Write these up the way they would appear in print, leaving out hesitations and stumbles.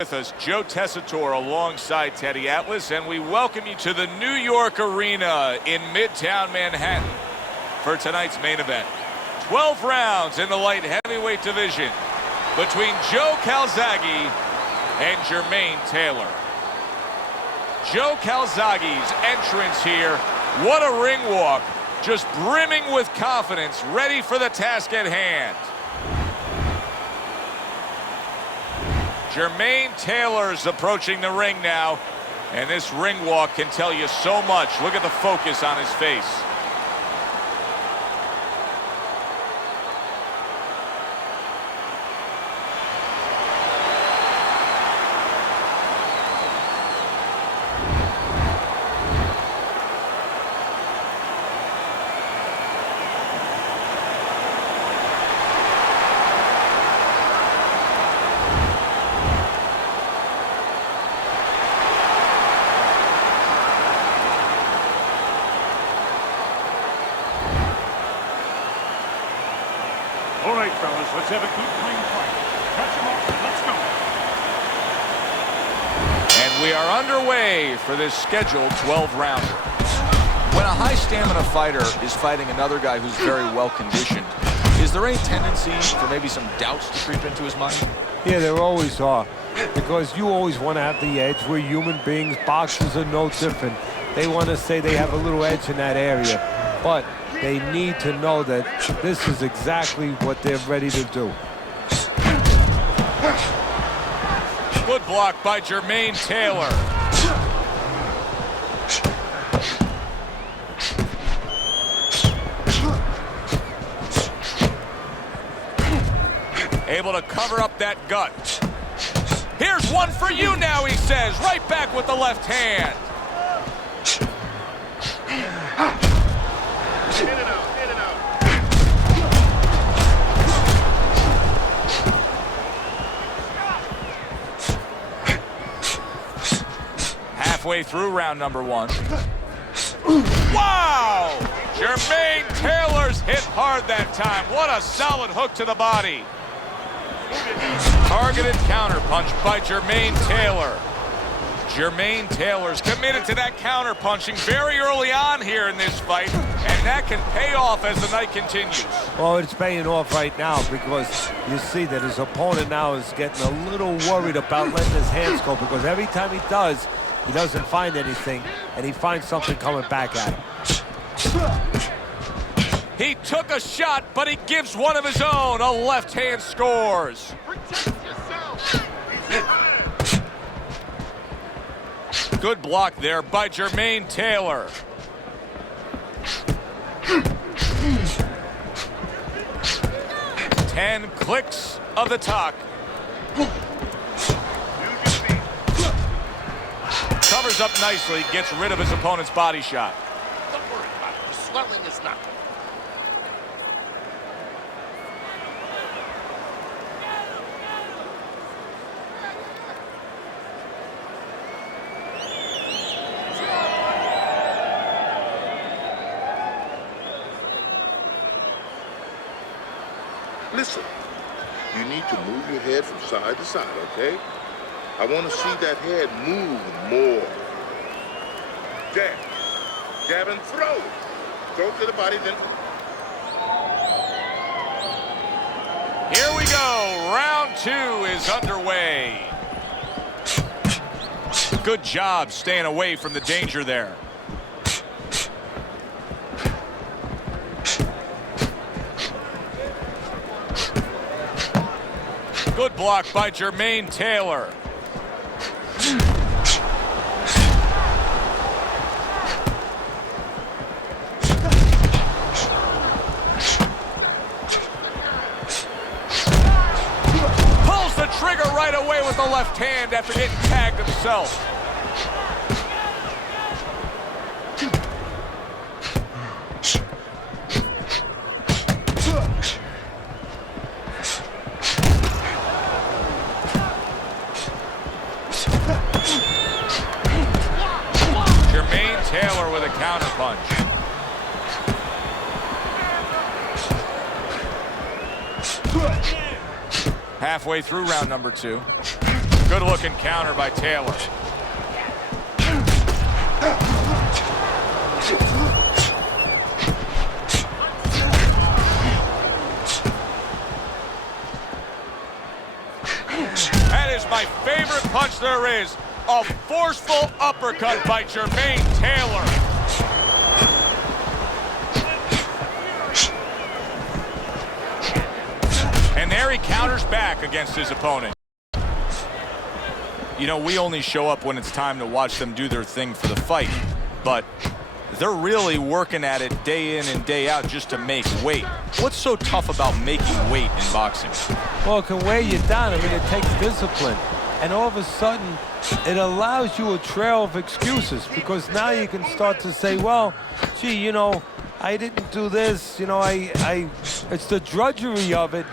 With us, Joe Tessitore alongside Teddy Atlas, and we welcome you to the New York Arena in Midtown Manhattan for tonight's main event. 12 rounds in the light heavyweight division between Joe Calzaghe and Jermain Taylor. Joe Calzaghe's entrance here, what a ring walk, just brimming with confidence, ready for the task at hand. Jermain Taylor's approaching the ring now, and this ring walk can tell you so much. Look at the focus on his face. All right, fellas, let's have a good clean fight. Touch him up, let's go. And we are underway for this scheduled 12-rounder. When a high-stamina fighter is fighting another guy who's very well-conditioned, is there any tendency for maybe some doubts to creep into his mind? Yeah, there always are. Because you always want to have the edge. We're human beings. Boxers are no different. They want to say they have a little edge in that area. But they need to know that this is exactly what they're ready to do. Good block by Jermain Taylor. Able to cover up that gut. Here's one for you now, he says. Right back with the left hand. In and out, in and out. Halfway through round number one. Wow! Jermain Taylor's hit hard that time. What a solid hook to the body. Targeted counterpunch by Jermain Taylor. Jermain Taylor's committed to that counterpunching very early on here in this fight, and that can pay off as the night continues. Well, it's paying off right now because you see that his opponent now is getting a little worried about letting his hands go, because every time he does, he doesn't find anything, and he finds something coming back at him. He took a shot, but he gives one of his own. A left hand scores. Protect yourself. Good block there by Jermain Taylor. Ten clicks of the talk. Covers up nicely, gets rid of his opponent's body shot. Don't worry about it. The swelling is nothing. Listen, you need to move your head from side to side, okay? I want to see that head move more. Jab. Jab and throw. Throw to the body, then. Here we go. Round two is underway. Good job staying away from the danger there. Good block by Jermain Taylor. Pulls the trigger right away with the left hand after getting tagged himself. Taylor with a counterpunch. Halfway through round number two. Good-looking counter by Taylor. That is my favorite punch there is. A forceful uppercut by Jermain Taylor. And there he counters back against his opponent. You know, we only show up when it's time to watch them do their thing for the fight, but they're really working at it day in and day out just to make weight. What's so tough about making weight in boxing? Well, it can weigh you down. I mean, it takes discipline. And all of a sudden, it allows you a trail of excuses, because now you can start to say, well, gee, you know, I didn't do this. You know, it's the drudgery of it,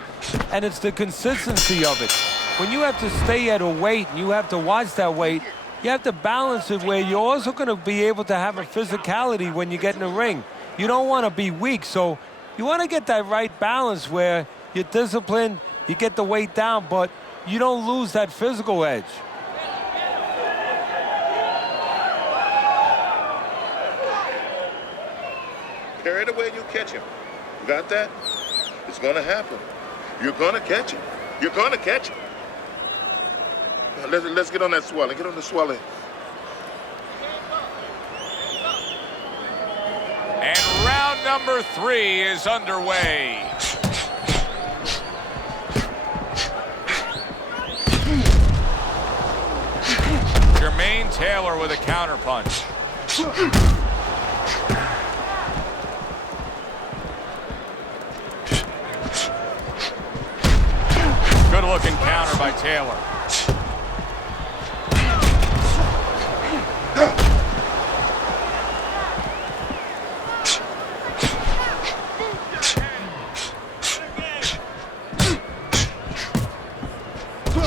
and it's the consistency of it. When you have to stay at a weight and you have to watch that weight, you have to balance it where you're also going to be able to have a physicality when you get in the ring. You don't want to be weak, so you want to get that right balance where you're disciplined, you get the weight down, but you don't lose that physical edge. Carry it away and you catch him. You got that? It's going to happen. You're going to catch him. You're going to catch him. Let's get on that swelling. Get on the swelling. And round number 3 is underway. Jermain Taylor with a counter punch. Good-looking counter by Taylor.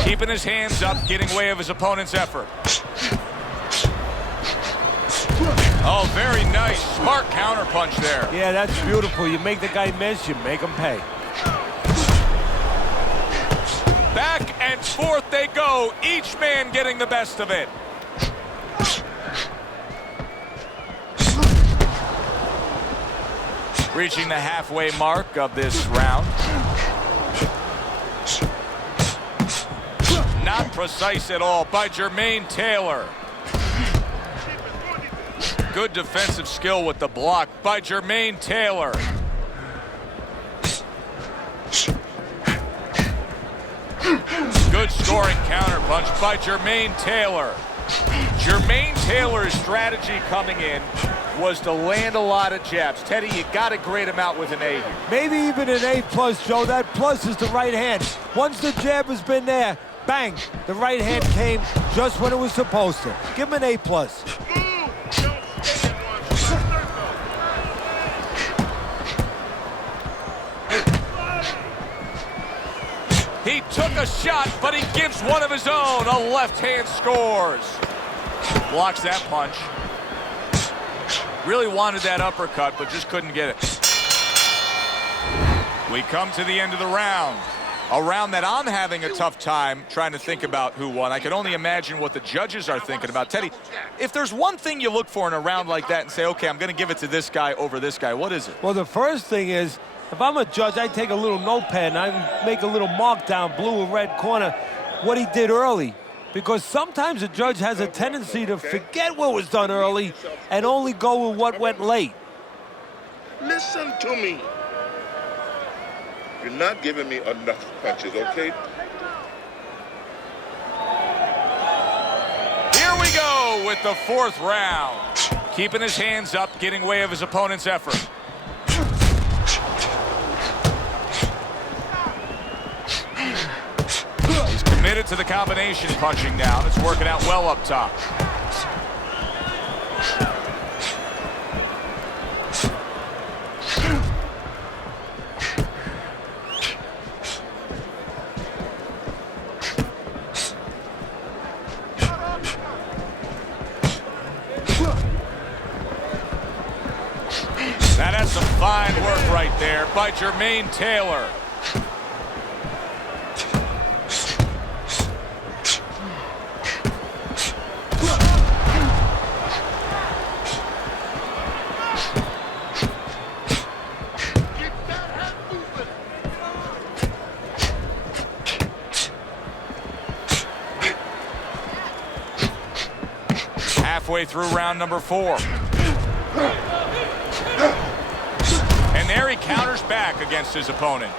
Keeping his hands up, getting way of his opponent's effort. Oh, very nice. Smart counter punch there. Yeah, that's beautiful. You make the guy miss, you make him pay. Back and forth they go, each man getting the best of it. Reaching the halfway mark of this round. Not precise at all by Jermain Taylor. Good defensive skill with the block by Jermain Taylor. Good scoring counter punch by Jermain Taylor. Jermain Taylor's strategy coming in was to land a lot of jabs. Teddy, you got to grade him out with an A here. Maybe even an A+, Joe. That plus is the right hand. Once the jab has been there, bang, the right hand came just when it was supposed to. Give him an A+. He took a shot, but he gives one of his own. A left hand scores. Blocks that punch. Really wanted that uppercut, but just couldn't get it. We come to the end of the round. A round that I'm having a tough time trying to think about who won. I can only imagine what the judges are thinking about. Teddy, if there's one thing you look for in a round like that and say, okay, I'm going to give it to this guy over this guy, what is it? Well, the first thing is, if I'm a judge, I take a little notepad and I make a little mark down, blue or red corner, what he did early. Because sometimes a judge has a tendency to forget what was done early and only go with what went late. Listen to me. You're not giving me enough punches, okay? Here we go with the 4th round. Keeping his hands up, getting way of his opponent's effort. He's committed to the combination punching now. It's working out well up top. Now that's some fine work right there by Jermain Taylor. halfway through round number 4. And there he counters back against his opponent.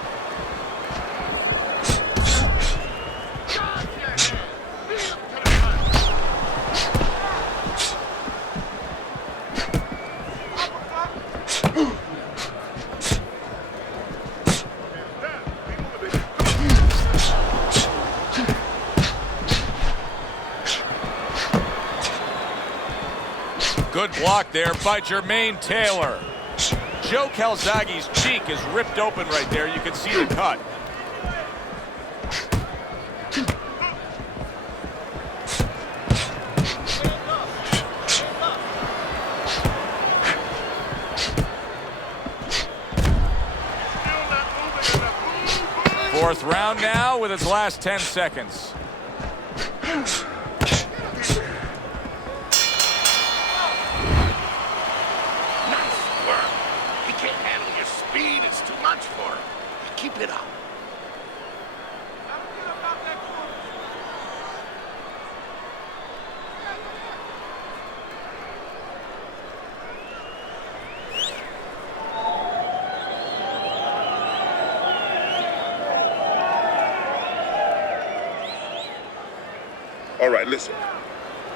Good block there by Jermain Taylor. Joe Calzaghe's cheek is ripped open right there. You can see the cut. Fourth round now with its last 10 seconds. Keep it up. All right, listen.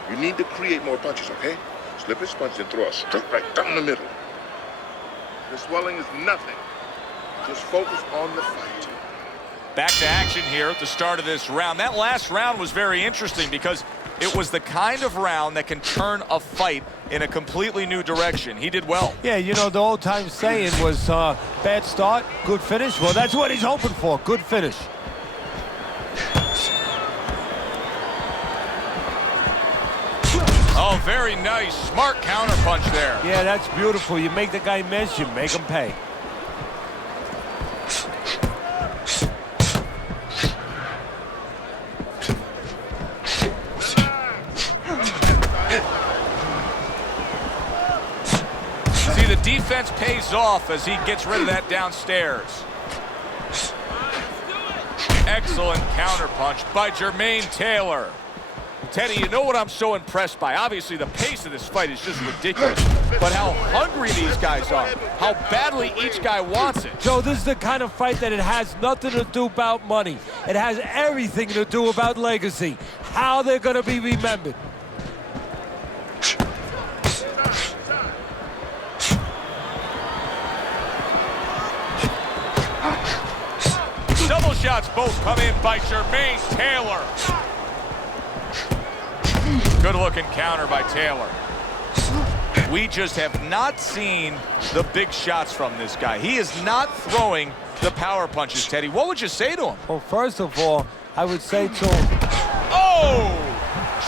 You need to create more punches, okay? Slip his punch and throw a straight right down the middle. The swelling is nothing. Just focus on the fight. Back to action here at the start of this round. That last round was very interesting because it was the kind of round that can turn a fight in a completely new direction. He did well. Yeah, you know, the old-time saying was bad start, good finish. Well, that's what he's hoping for, good finish. Oh, very nice. Smart counter punch there. Yeah, that's beautiful. You make the guy miss, you make him pay. Defense pays off as he gets rid of that downstairs. Excellent counterpunch by Jermain Taylor. Teddy, you know what I'm so impressed by? Obviously, the pace of this fight is just ridiculous, but how hungry these guys are, how badly each guy wants it. Joe, this is the kind of fight that it has nothing to do about money. It has everything to do about legacy, how they're going to be remembered. Double shots both come in by Jermain Taylor. Good looking counter by Taylor. We just have not seen the big shots from this guy. He is not throwing the power punches, Teddy. What would you say to him? Well, first of all, I would say to him... Oh!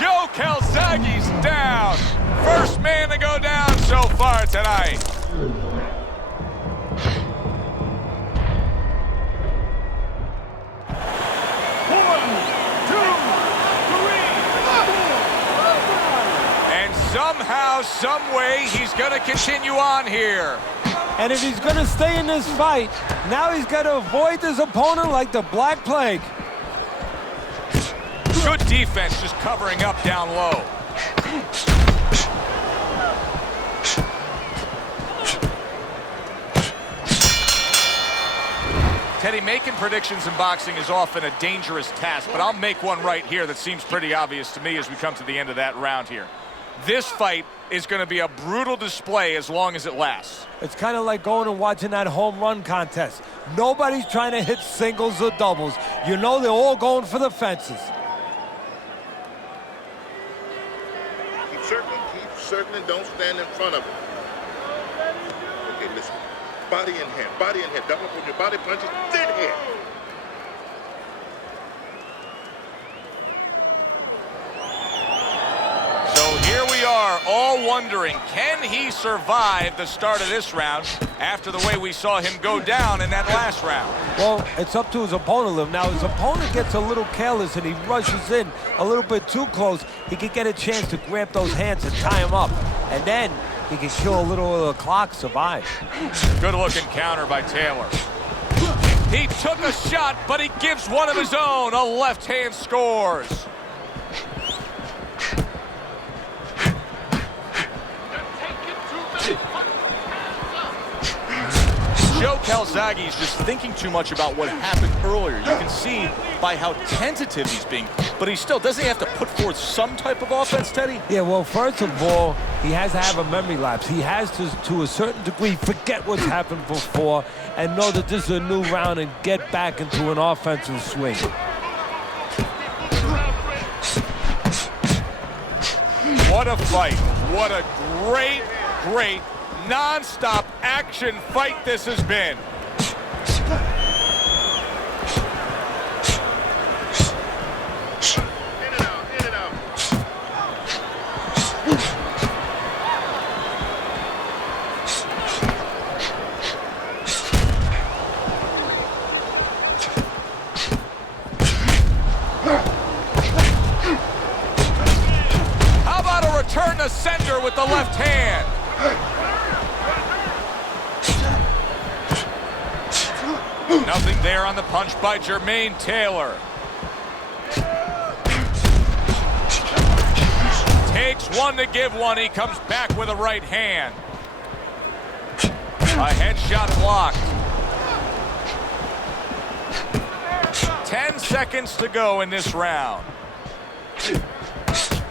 Joe Calzaghe's down. First man to go down so far tonight. Somehow, some way, he's going to continue on here. And if he's going to stay in this fight, now he's got to avoid his opponent like the Black Plague. Good defense, just covering up down low. Teddy, making predictions in boxing is often a dangerous task, but I'll make one right here that seems pretty obvious to me as we come to the end of that round here. This fight is going to be a brutal display as long as it lasts. It's kind of like going and watching that home run contest. Nobody's trying to hit singles or doubles. You know they're all going for the fences. Keep circling, don't stand in front of him. Okay, listen. Body and head. Double up on your body punches, then head. Here we are, all wondering, can he survive the start of this round after the way we saw him go down in that last round? Well, it's up to his opponent. Now, his opponent gets a little careless and he rushes in a little bit too close. He could get a chance to grab those hands and tie him up. And then he can kill a little of the clock, survive. Good-looking counter by Taylor. He took a shot, but he gives one of his own. A left hand scores. Calzaghe is just thinking too much about what happened earlier. You can see by how tentative he's being, but he still doesn't have to put forth some type of offense, Teddy? Yeah, well, first of all, he has to have a memory lapse. He has to a certain degree, forget what's happened before and know that this is a new round and get back into an offensive swing. What a fight. What a great, great, non-stop action fight this has been. In and out, in and out. How about a return to sender with the left hand? Nothing there on the punch by Jermain Taylor. Takes one to give one. He comes back with a right hand. A headshot blocked. 10 seconds to go in this round.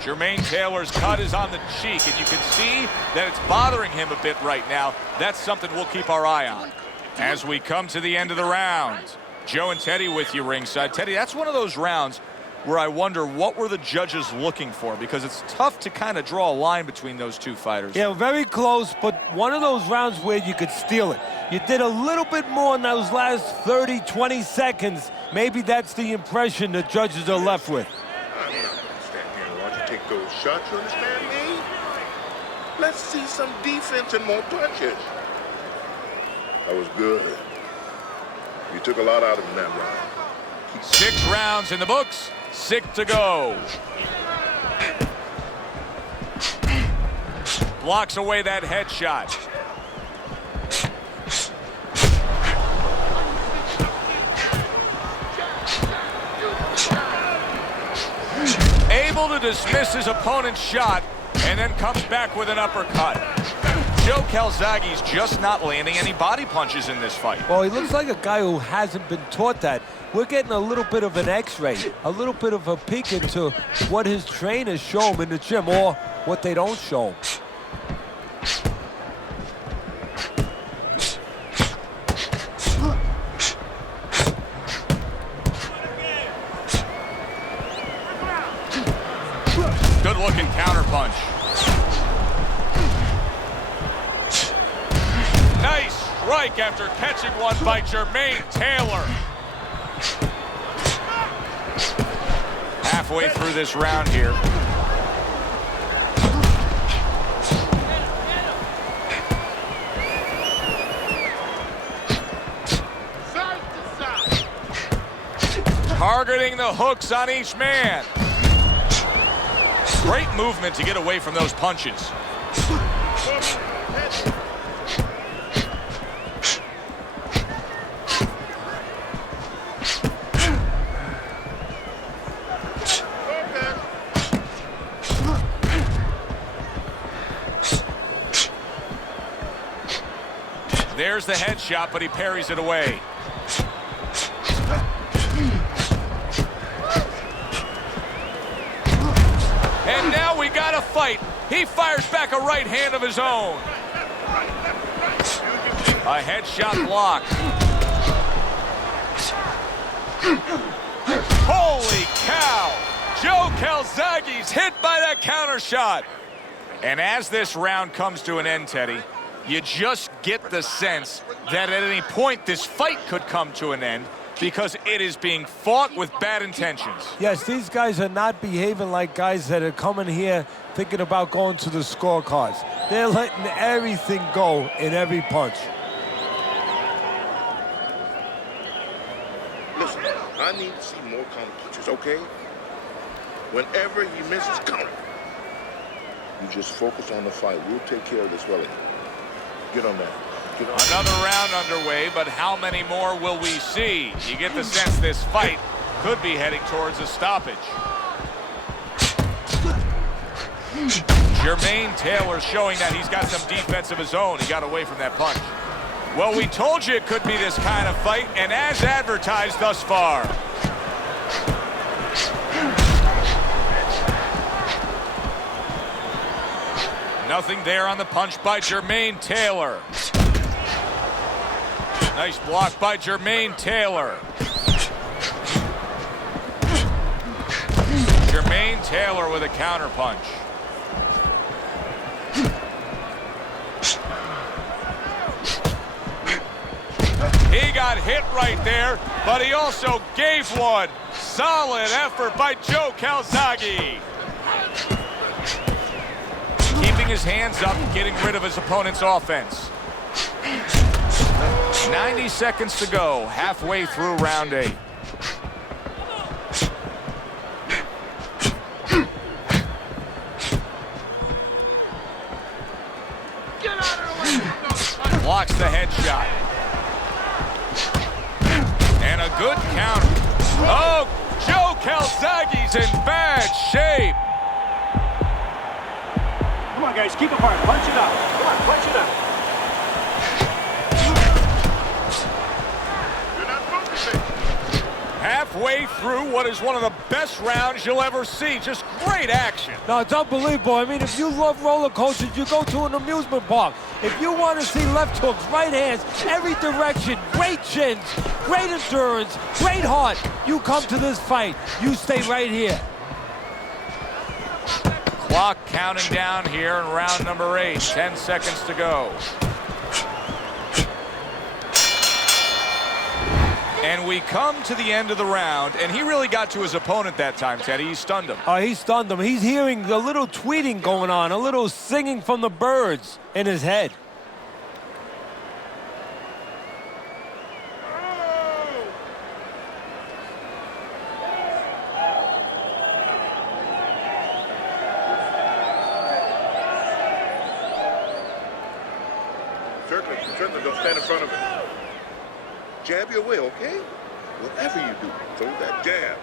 Jermain Taylor's cut is on the cheek, and you can see that it's bothering him a bit right now. That's something we'll keep our eye on. As we come to the end of the round, Joe and Teddy with you ringside. Teddy, that's one of those rounds where I wonder what were the judges looking for, because it's tough to kind of draw a line between those two fighters. Yeah, very close, but one of those rounds where you could steal it. You did a little bit more in those last 30, 20 seconds. Maybe that's the impression the judges are left with. I don't understand here. Why don't you take those shots, you understand me? Let's see some defense and more punches. That was good. You took a lot out of him that round. 6 rounds in the books, 6 to go. Blocks away that headshot. Able to dismiss his opponent's shot and then comes back with an uppercut. Joe Calzaghe's just not landing any body punches in this fight. Well, he looks like a guy who hasn't been taught that. We're getting a little bit of an x-ray, a little bit of a peek into what his trainers show him in the gym or what they don't show him. Good-looking counterpunch. Nice strike after catching one by Jermain Taylor. Halfway through this round here. Targeting the hooks on each man. Great movement to get away from those punches. There's the headshot, but he parries it away. And now we got a fight. He fires back a right hand of his own. A headshot block. Holy cow! Joe Calzaghe's hit by that counter shot. And as this round comes to an end, Teddy, you just get the sense that at any point this fight could come to an end because it is being fought with bad intentions. Yes, these guys are not behaving like guys that are coming here thinking about going to the scorecards. They're letting everything go in every punch. Listen, I need to see more counter punches, okay? Whenever he misses counter, you just focus on the fight. We'll take care of this well. Get on that. Get on. Another round underway, but how many more will we see? You get the sense this fight could be heading towards a stoppage. Jermain Taylor showing that he's got some defense of his own. He got away from that punch. Well, we told you it could be this kind of fight, and as advertised thus far. Nothing there on the punch by Jermain Taylor. Nice block by Jermain Taylor. Jermain Taylor with a counter punch. He got hit right there, but he also gave one. Solid effort by Joe Calzaghe. Keeping his hands up, getting rid of his opponent's offense. 90 seconds to go, halfway through round 8. Blocks the headshot. And a good counter. Oh, Joe Calzaghe's in bad shape. Come on, guys, keep apart. Punch it out. Come on, punch it out. Halfway through what is one of the best rounds you'll ever see. Just great action. No, it's unbelievable. I mean, if you love roller coasters, you go to an amusement park. If you want to see left hooks, right hands, every direction, great chins, great endurance, great heart, you come to this fight. You stay right here. Clock counting down here in round number 8. 10 seconds to go. And we come to the end of the round, and he really got to his opponent that time, Teddy. He stunned him. He stunned him. He's hearing a little tweeting going on, a little singing from the birds in his head. Certainly don't stand in front of him. Jab your way, okay? Whatever you do, throw that jab.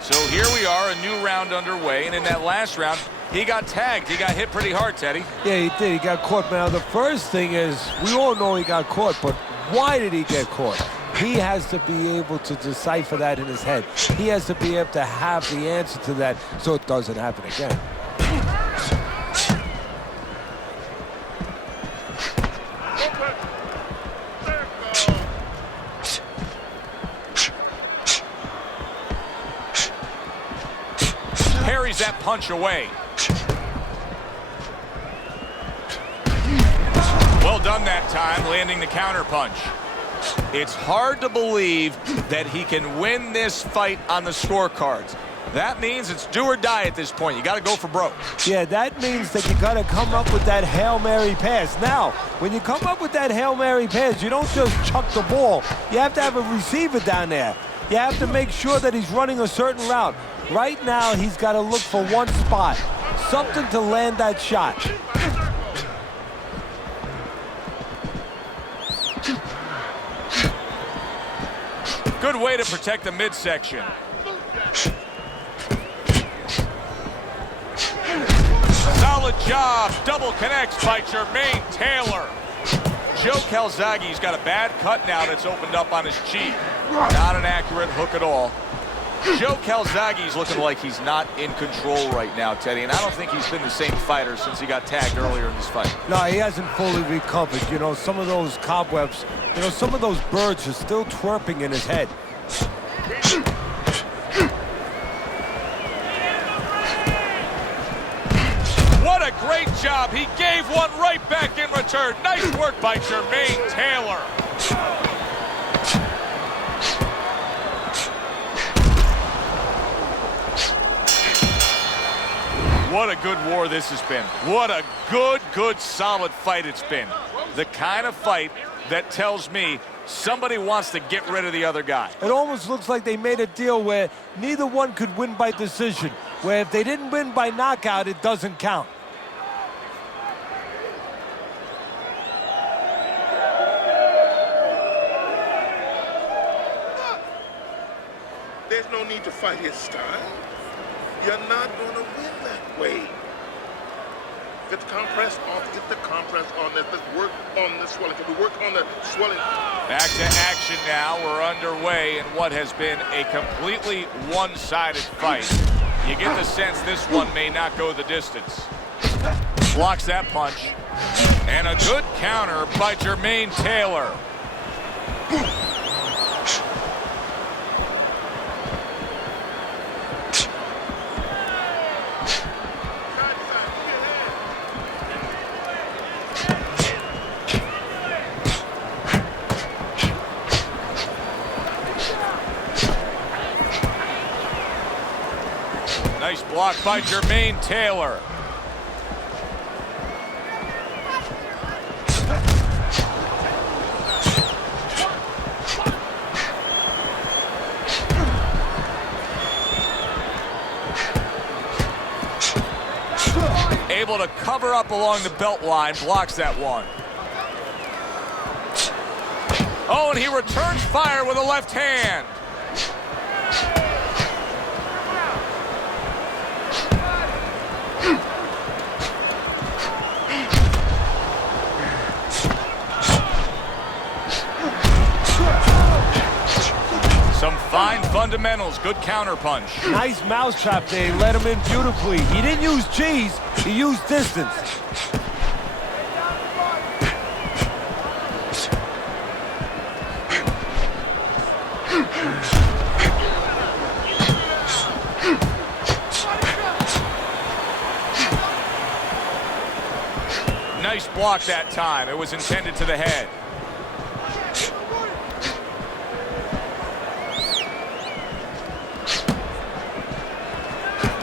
So here we are, a new round underway, and in that last round, he got tagged. He got hit pretty hard, Teddy. Yeah, he did. He got caught. Now, the first thing is, we all know he got caught, but why did he get caught? He has to be able to decipher that in his head. He has to be able to have the answer to that so it doesn't happen again. Parries that punch away. Well done that time, landing the counter punch. It's hard to believe that he can win this fight on the scorecards. That means it's do or die at this point. You got to go for broke. Yeah, that means that you got to come up with that Hail Mary pass. Now, when you come up with that Hail Mary pass, you don't just chuck the ball. You have to have a receiver down there. You have to make sure that he's running a certain route. Right now, he's got to look for one spot, something to land that shot. Good way to protect the midsection. Solid job. Double connects by Jermain Taylor. Joe Calzaghe's got a bad cut now that's opened up on his cheek. Not an accurate hook at all. Joe Calzaghe's looking like he's not in control right now, Teddy, and I don't think he's been the same fighter since he got tagged earlier in this fight. No, he hasn't fully recovered. You know, some of those cobwebs, you know, some of those birds are still twerping in his head. What a great job. He gave one right back in return. Nice work by Jermain Taylor. What a good war this has been. What a good, solid fight it's been. The kind of fight that tells me somebody wants to get rid of the other guy. It almost looks like they made a deal where neither one could win by decision, where if they didn't win by knockout, it doesn't count. There's no need to fight his style. You're not going to win that way. Get the compress off. Get the compress on that. Let's work on the swelling. Can we work on the swelling? Back to action now. We're underway in what has been a completely one-sided fight. You get the sense this one may not go the distance. Blocks that punch. And a good counter by Jermain Taylor. Nice block by Jermain Taylor. Able to cover up along the belt line, blocks that one. Oh, and he returns fire with a left hand. Some fine fundamentals, good counter punch. Nice mousetrap there, he let him in beautifully. He didn't use G's, he used distance. Nice block that time. It was intended to the head.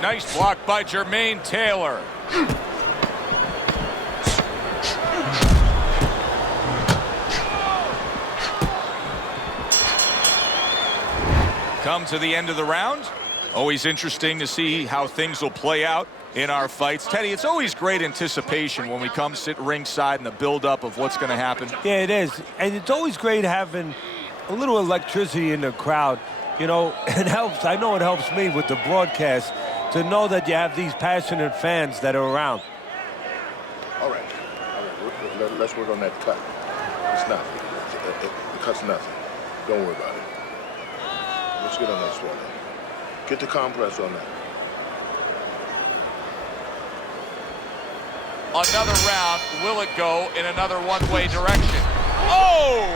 Nice block by Jermain Taylor. Come to the end of the round. Always interesting to see how things will play out in our fights. Teddy, it's always great anticipation when we come sit ringside and the build-up of what's going to happen. Yeah, it is. And it's always great having a little electricity in the crowd. You know, it helps. I know it helps me with the broadcast to know that you have these passionate fans that are around. All right. Let's work on that cut. It's nothing. The cut's nothing. Don't worry about it. Let's get on that swelling. Get the compress on that. Another round. Will it go in another one-way direction? Oh!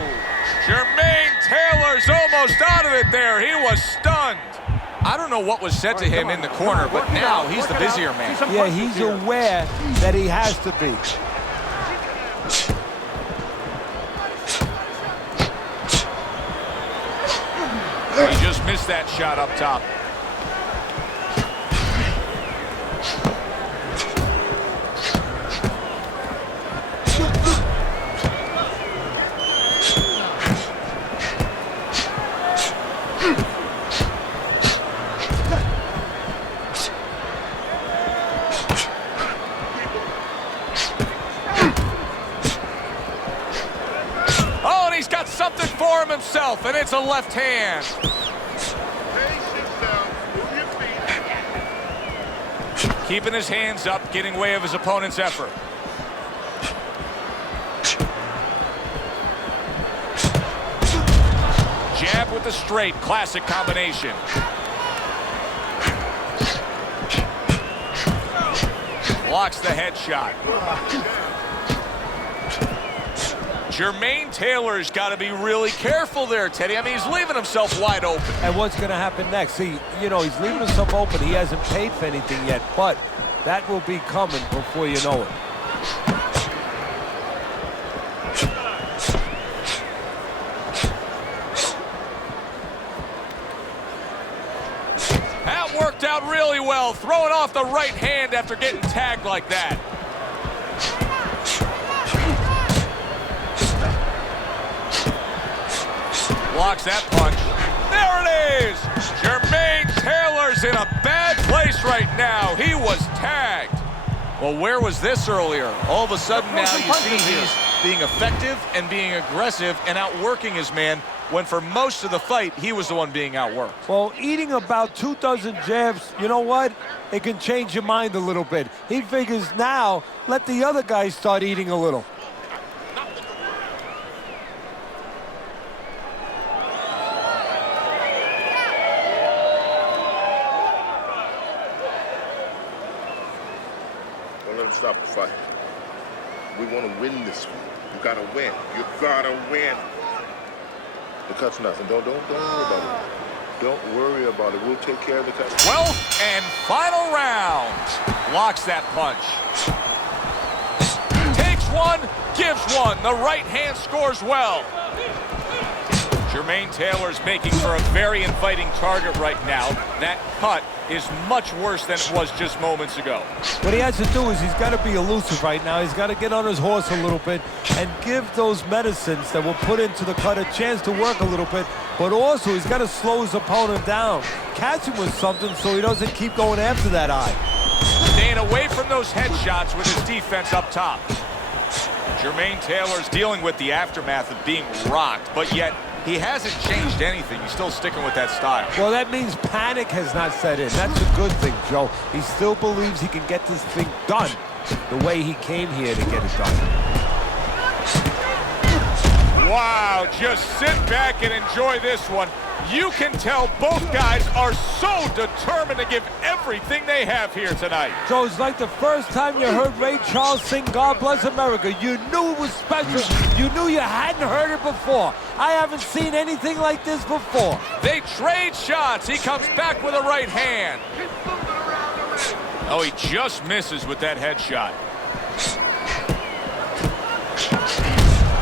Jermain Taylor's almost out of it there. He was stunned. I don't know what was said to him in the corner, but now he's the busier man. Yeah, he's aware that he has to be. He just missed that shot up top. Something for him himself, and it's a left hand. Keeping his hands up, getting way of his opponent's effort. Jab with the straight, classic combination. Blocks the headshot. Jermain Taylor's got to be really careful there, Teddy. I mean, he's leaving himself wide open. And what's going to happen next? See, you know, he's leaving himself open. He hasn't paid for anything yet, but that will be coming before you know it. That worked out really well, throwing off the right hand after getting tagged like that. Blocks that punch. There it is! Jermain Taylor's in a bad place right now. He was tagged. Well, where was this earlier? All of a sudden now you see he's being effective and being aggressive and outworking his man when for most of the fight, he was the one being outworked. Well, eating about 2 dozen jabs, you know what? It can change your mind a little bit. He figures now, let the other guy start eating a little. Don't let him stop the fight. We want to win this one. You gotta win. You gotta win. The cut's nothing. Don't worry about it. Don't worry about it. We'll take care of the cut. 12th and final round. Blocks that punch. Takes one, gives one. The right hand scores well. Jermain Taylor's making for a very inviting target right now. That cut is much worse than it was just moments ago. What he has to do is he's got to be elusive right now. He's got to get on his horse a little bit and give those medicines that were put into the cut a chance to work a little bit, but also he's got to slow his opponent down. Catch him with something so he doesn't keep going after that eye. Staying away from those headshots with his defense up top. Jermain Taylor's dealing with the aftermath of being rocked, but yet he hasn't changed anything. He's still sticking with that style. Well, that means panic has not set in. That's a good thing, Joe. He still believes he can get this thing done the way he came here to get it done. Wow, just sit back and enjoy this one. You can tell both guys are so determined to give everything they have here tonight. Joe, it's like the first time you heard Ray Charles sing God Bless America. You knew it was special. You knew you hadn't heard it before. I haven't seen anything like this before. They trade shots. He comes back with a right hand. Oh, he just misses with that headshot.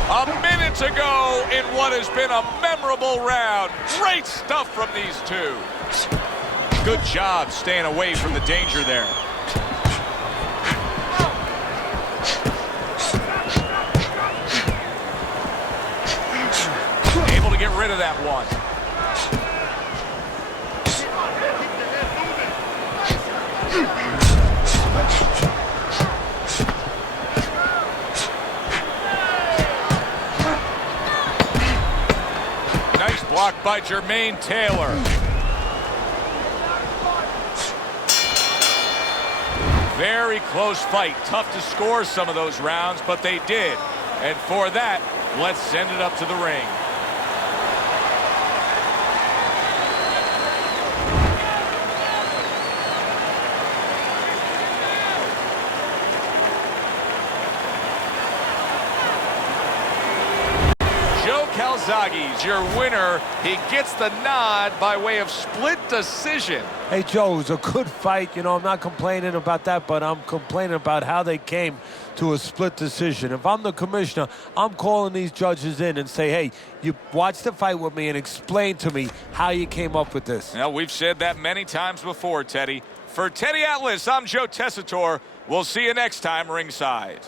A minute to go in what has been a memorable round. Great stuff from these two. Good job staying away from the danger there. Able to get rid of that one. Blocked by Jermain Taylor. Very close fight. Tough to score some of those rounds, but they did. And for that, let's send it up to the ring. Calzaghe's your winner. He gets the nod by way of split decision. Hey, Joe, it was a good fight. You know, I'm not complaining about that, but I'm complaining about how they came to a split decision. If I'm the commissioner, I'm calling these judges in and say, hey, you watch the fight with me and explain to me how you came up with this. Now, we've said that many times before, Teddy. For Teddy Atlas, I'm Joe Tessitore. We'll see you next time ringside.